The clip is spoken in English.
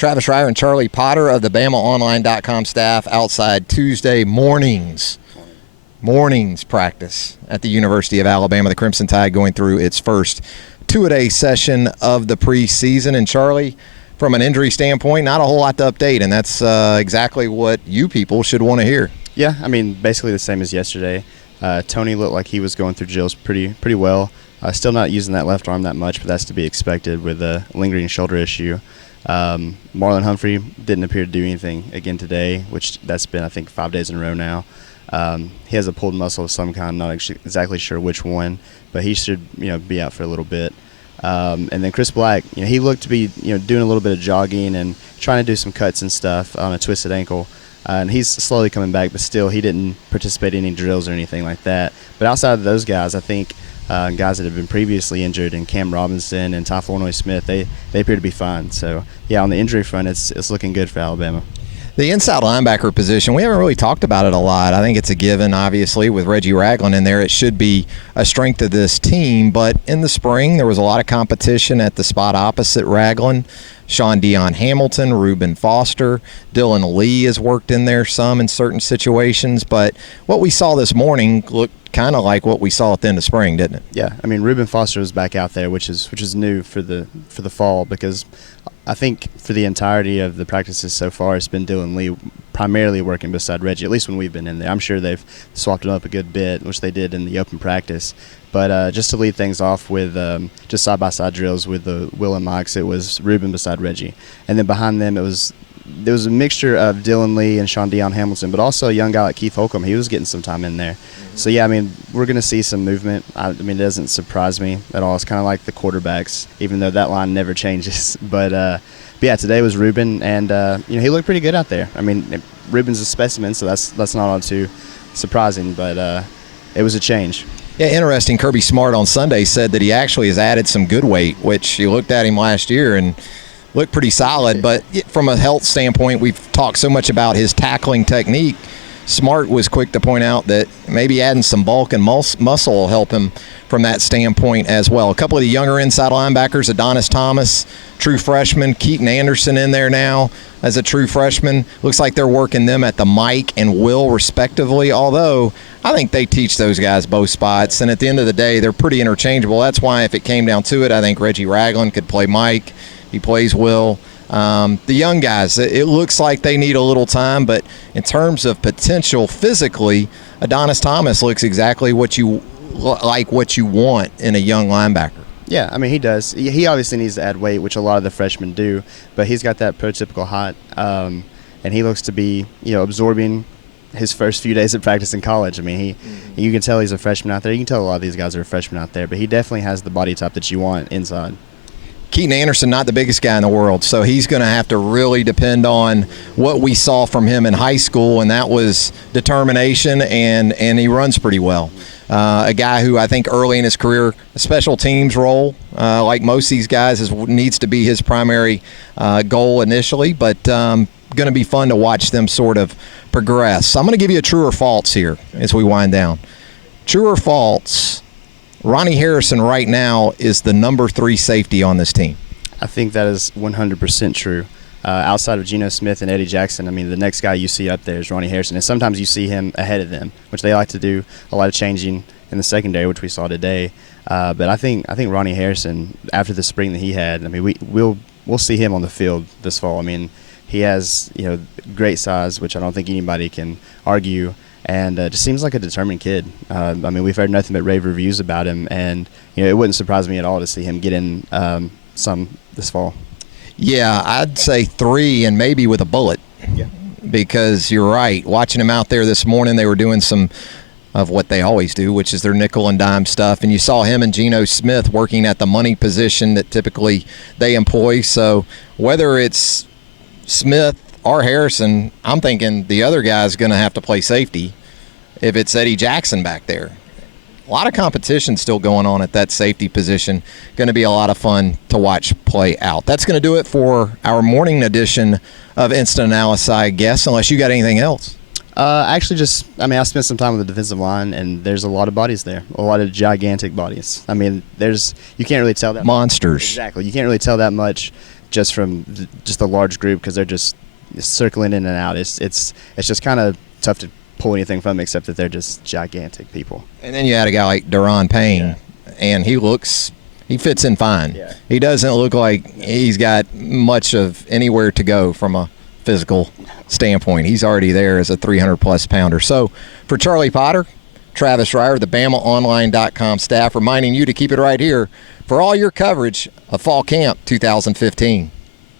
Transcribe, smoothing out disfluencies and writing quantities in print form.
Travis Reier and Charlie Potter of the BamaOnline.com staff outside Tuesday mornings practice at the University of Alabama. The Crimson Tide going through its first two-a-day session of the preseason. And Charlie, from an injury standpoint, not a whole lot to update, and that's exactly what you people should want to hear. Yeah, I mean, basically the same as yesterday. Tony looked like he was going through drills pretty well. Still not using that left arm that much, but that's to be expected with a lingering shoulder issue. Marlon Humphrey didn't appear to do anything again today, which that's been, I think, 5 days in a row now. He has a pulled muscle of some kind, not exactly sure which one, but he should, be out for a little bit. And then Chris Black, he looked to be, doing a little bit of jogging and trying to do some cuts and stuff on a twisted ankle. And he's slowly coming back, but still he didn't participate in any drills or anything like that. But outside of those guys, I think guys that have been previously injured, and Cam Robinson and Ty Flournoy-Smith, they appear to be fine. So, yeah, on the injury front, it's looking good for Alabama. The inside linebacker position, we haven't really talked about it a lot. I think it's a given, obviously, with Reggie Ragland in there. It should be a strength of this team. But in the spring, there was a lot of competition at the spot opposite Ragland. Sean Dion Hamilton, Reuben Foster, Dylan Lee has worked in there some in certain situations. But what we saw this morning looked kind of like what we saw at the end of spring, didn't it? Yeah, I mean, Reuben Foster was back out there, which is new for the fall, because I think for the entirety of the practices so far, it's been Dylan Lee primarily working beside Reggie, at least when we've been in there. I'm sure they've swapped him up a good bit, which they did in the open practice. But just to lead things off with just side-by-side drills with the Will and Mikes, it was Reuben beside Reggie. And then behind them, there was a mixture of Dylan Lee and Sean Dion Hamilton, but also a young guy like Keith Holcomb. He was getting some time in there. So, yeah, I mean, we're going to see some movement. I mean, it doesn't surprise me at all. It's kind of like the quarterbacks, even though that line never changes. But yeah, today was Reuben, and he looked pretty good out there. I mean, Reuben's a specimen, so that's not all too surprising, but it was a change. Yeah, interesting. Kirby Smart on Sunday said that he actually has added some good weight, which you looked at him last year and looked pretty solid. But from a health standpoint, we've talked so much about his tackling technique. Smart was quick to point out that maybe adding some bulk and muscle will help him from that standpoint as well. A couple of the younger inside linebackers, Adonis Thomas, true freshman, Keaton Anderson in there now as a true freshman. Looks like they're working them at the Mike and Will respectively, although I think they teach those guys both spots, and at the end of the day, they're pretty interchangeable. That's why if it came down to it, I think Reggie Ragland could play Mike. He plays Will. The young guys, it looks like they need a little time, but in terms of potential physically, Adonis Thomas looks exactly what you want in a young linebacker. Yeah, I mean, he does. He obviously needs to add weight, which a lot of the freshmen do, but he's got that prototypical height, and he looks to be, absorbing his first few days of practice in college. I mean, you can tell he's a freshman out there. You can tell a lot of these guys are freshmen out there, but he definitely has the body type that you want inside. Keaton Anderson, not the biggest guy in the world, so he's going to have to really depend on what we saw from him in high school, and that was determination, and he runs pretty well. A guy who I think early in his career, a special teams role, like most of these guys, needs to be his primary goal initially, but going to be fun to watch them sort of progress. So I'm going to give you a true or false here as we wind down. True or false, Ronnie Harrison right now is the number 3 safety on this team. I think that is 100% true. Outside of Geno Smith and Eddie Jackson, I mean, the next guy you see up there is Ronnie Harrison, and sometimes you see him ahead of them, which they like to do a lot of changing in the secondary, which we saw today. But I think Ronnie Harrison, after the spring that he had, I mean, we'll see him on the field this fall. I mean, he has great size, which I don't think anybody can argue, and just seems like a determined kid. I mean, we've heard nothing but rave reviews about him, and it wouldn't surprise me at all to see him get in some this fall. Yeah, I'd say 3 and maybe with a bullet. Yeah. Because you're right. Watching him out there this morning, they were doing some of what they always do, which is their nickel and dime stuff. And you saw him and Geno Smith working at the money position that typically they employ. So whether it's Smith or Harrison, I'm thinking the other guy's going to have to play safety if it's Eddie Jackson back there. A lot of competition still going on at that safety position. Going to be a lot of fun to watch play out. That's going to do it for our morning edition of Instant Analysis, I guess, unless you got anything else. Actually, I spent some time with the defensive line, and there's a lot of bodies there, a lot of gigantic bodies. I mean, you can't really tell that. Monsters. Exactly. You can't really tell that much just from just the large group, because they're just circling in and out. It's just kind of tough to pull anything from them, except that they're just gigantic people. And then you had a guy like Daron Payne, and he fits in fine. Yeah. He doesn't look like he's got much of anywhere to go from a physical standpoint. He's already there as a 300-plus pounder. So for Charlie Potter, Travis Reier, the BamaOnline.com staff, reminding you to keep it right here for all your coverage of Fall Camp 2015.